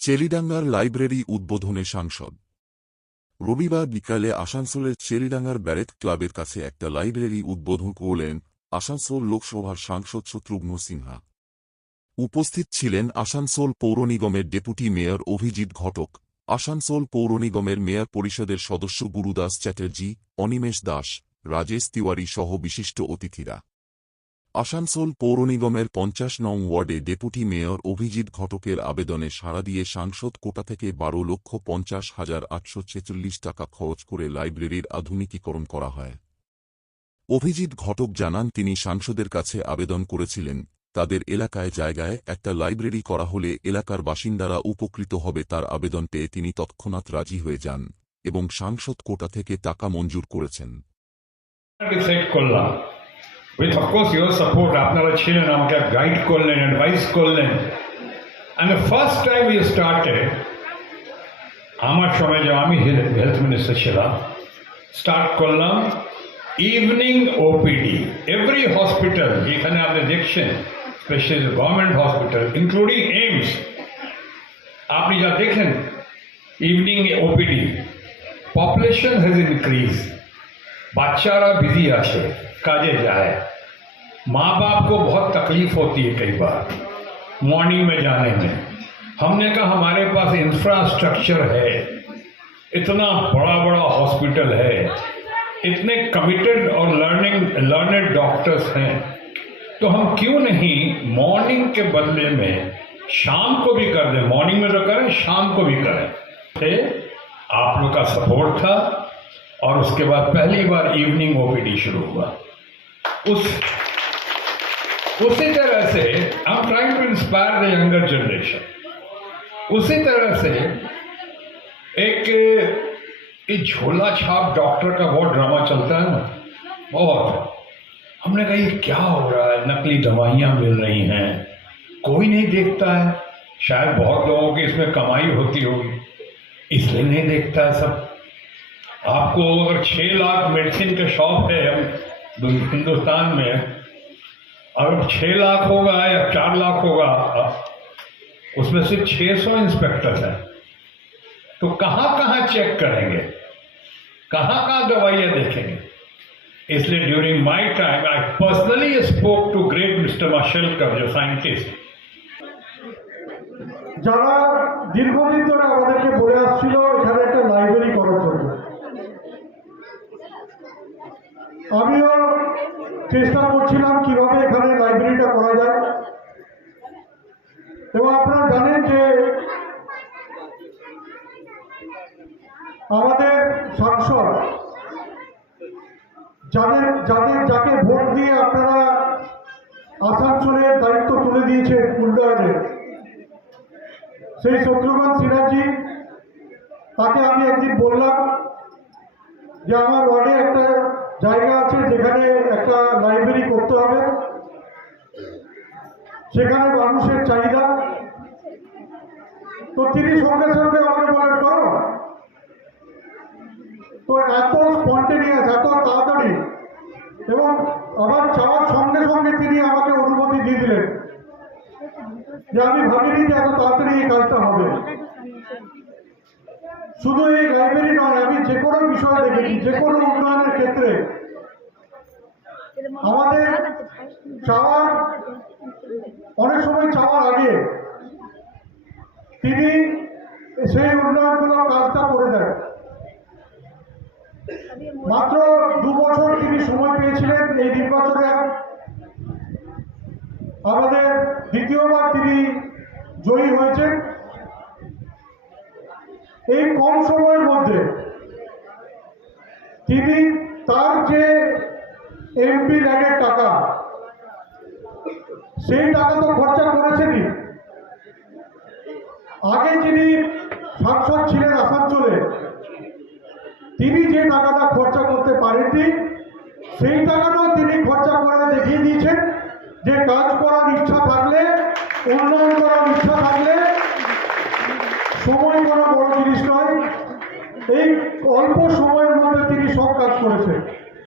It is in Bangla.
চেলিডাঙ্গার লাইব্রেরি উদ্বোধনে সাংসদ। রবিবার বিকালে আসানসোলের চেলিডাঙ্গার ব্যারেট ক্লাবের কাছে একটা লাইব্রেরি উদ্বোধন করলেন আসানসোল লোকসভার সাংসদ শত্রুঘ্ন সিনহা। উপস্থিত ছিলেন আসানসোল পৌর নিগমের ডেপুটি মেয়র অভিজিৎ ঘটক, আসানসোল পৌর নিগমের মেয়র পরিষদের সদস্য গুরুদাস চ্যাটার্জি, অনিমেষ দাস, রাজেশ তিওয়ারি সহ বিশিষ্ট অতিথিরা। আসানসোল পৌর নিগমের ৫০ নং ওয়ার্ডে ডেপুটি মেয়র অভিজিৎ ঘটকের আবেদনে সাড়া দিয়ে সাংসদ কোটা থেকে ১২,৫০,৮৪৬ টাকা খরচ করে লাইব্রেরির আধুনিকীকরণ করা হয়। অভিজিৎ ঘটক জানান, তিনি সাংসদের কাছে আবেদন করেছিলেন তাদের এলাকায় জায়গায় একটা লাইব্রেরি করা হলে এলাকার বাসিন্দারা উপকৃত হবে। তার আবেদন পেয়ে তিনি তৎক্ষণাৎ রাজি হয়ে যান এবং সাংসদ কোটা থেকে টাকা মঞ্জুর করেছেন। With of course your support, আপনারা ছিলেন, আমাকে গাইড করলেন, অ্যাডভাইস করলেন। And the first time we started, আমার সময় যে আমি হেলথ মিনিস্টার ছিলাম, স্টার্ট করলাম ইভিনিং ওপিডি। এভরি হসপিটাল যেখানে আপনি দেখছেন, specially government hospital including AIIMS, আপনি যা দেখেন evening OPD, population has increase. बच्चारा बिजी आछे, काजे जाए, माँ बाप को बहुत तकलीफ होती है कई बार मॉर्निंग में जाने में। हमने कहा हमारे पास इंफ्रास्ट्रक्चर है, इतना बड़ा बड़ा हॉस्पिटल है, इतने कमिटेड और लर्नेड डॉक्टर्स हैं, तो हम क्यों नहीं मॉर्निंग के बदले में शाम को भी कर दें। मॉर्निंग में तो करें, शाम को भी करें। आप लोग का सपोर्ट था और उसके बाद पहली बार इवनिंग ओपीडी शुरू हुआ। उसी तरह से I am trying to inspire the younger generation. उसी तरह से एक झोला छाप डॉक्टर का बहुत ड्रामा चलता है ना, बहुत। हमने कहा ये क्या हो रहा है, नकली दवाइयाँ मिल रही हैं, कोई नहीं देखता है। शायद बहुत लोगों की इसमें कमाई होती होगी, इसलिए नहीं देखता है सब। आपको अगर 6 लाख मेडिसिन के शॉप है हिंदुस्तान में, अगर 6 लाख होगा या 4 लाख होगा, उसमें सिर्फ 600 इंस्पेक्टर्स हैं, तो कहाँ कहाँ चेक करेंगे, कहाँ कहाँ दवाइयाँ देखेंगे। इसलिए during my time I personally spoke to great mister Mashelkar, जो साइंटिस्ट, যারা দীর্ঘদিন ধরে আমাদেরকে বলে আসছিল এখানে একটা লাইব্রেরি করার জন্য। আমিও চেষ্টা করছিলাম কিভাবে এখানে লাইব্রেরিটা করা যায়। এবং আপনারা জানেন যে আমাদের সাংসদ যাকে ভোট দিয়ে আপনারা আসানসোলের দায়িত্ব তুলে দিয়েছেন উন্নয়নের, সেই শত্রুঘ্ন সিনহাজি, তাকে আমি একদিন বললাম যে আমার ওয়ার্ডে একটা জায়গা আছে যেখানে একটা লাইব্রেরি করতে হবে, সেখানে মানুষের চাহিদা। তো তিনি সঙ্গে সঙ্গে আমাকে বলেন করো। তো এত স্পন্টেনিয়াস, এত তাড়াতাড়ি, এবং আমার চাওয়ার সঙ্গে সঙ্গে তিনি আমাকে অনুমতি দিয়ে দিলেন, যে আমি ভাবিনি যে এত তাড়াতাড়ি এই কাজটা হবে। শুধু এই লাইব্রেরি নয়, আমি যে কোনো বিষয় দেখেছি, যে কোনো উন্নয়নের ক্ষেত্রে আমাদের চাওয়ার, অনেক সময় চাওয়ার আগে তিনি সেই উন্নয়নগুলো কাজটা করে দেন। মাত্র 2 বছর তিনি সময় পেয়েছিলেন এই নির্বাচনে। আমাদের দ্বিতীয়বার তিনি জয়ী হয়েছেন। এই কম সময়ের মধ্যে তিনি তার যে এমপি ল্যাডের টাকা, সেই টাকা তো খরচা করেছেনই। আগে যিনি সাংসদ ছিলেন আসানসোলে, তিনি যে টাকাটা খরচা করতে পারেননি, সেই টাকাটাও তিনি খরচা করে দেখিয়ে দিয়েছেন যে কাজ করার ইচ্ছা থাকলে, উন্নয়ন করার ইচ্ছা থাকলে সময় কোনো বড় জিনিস নয়। এই অল্প সময়ের মধ্যে তিনি সব কাজ করেছেন।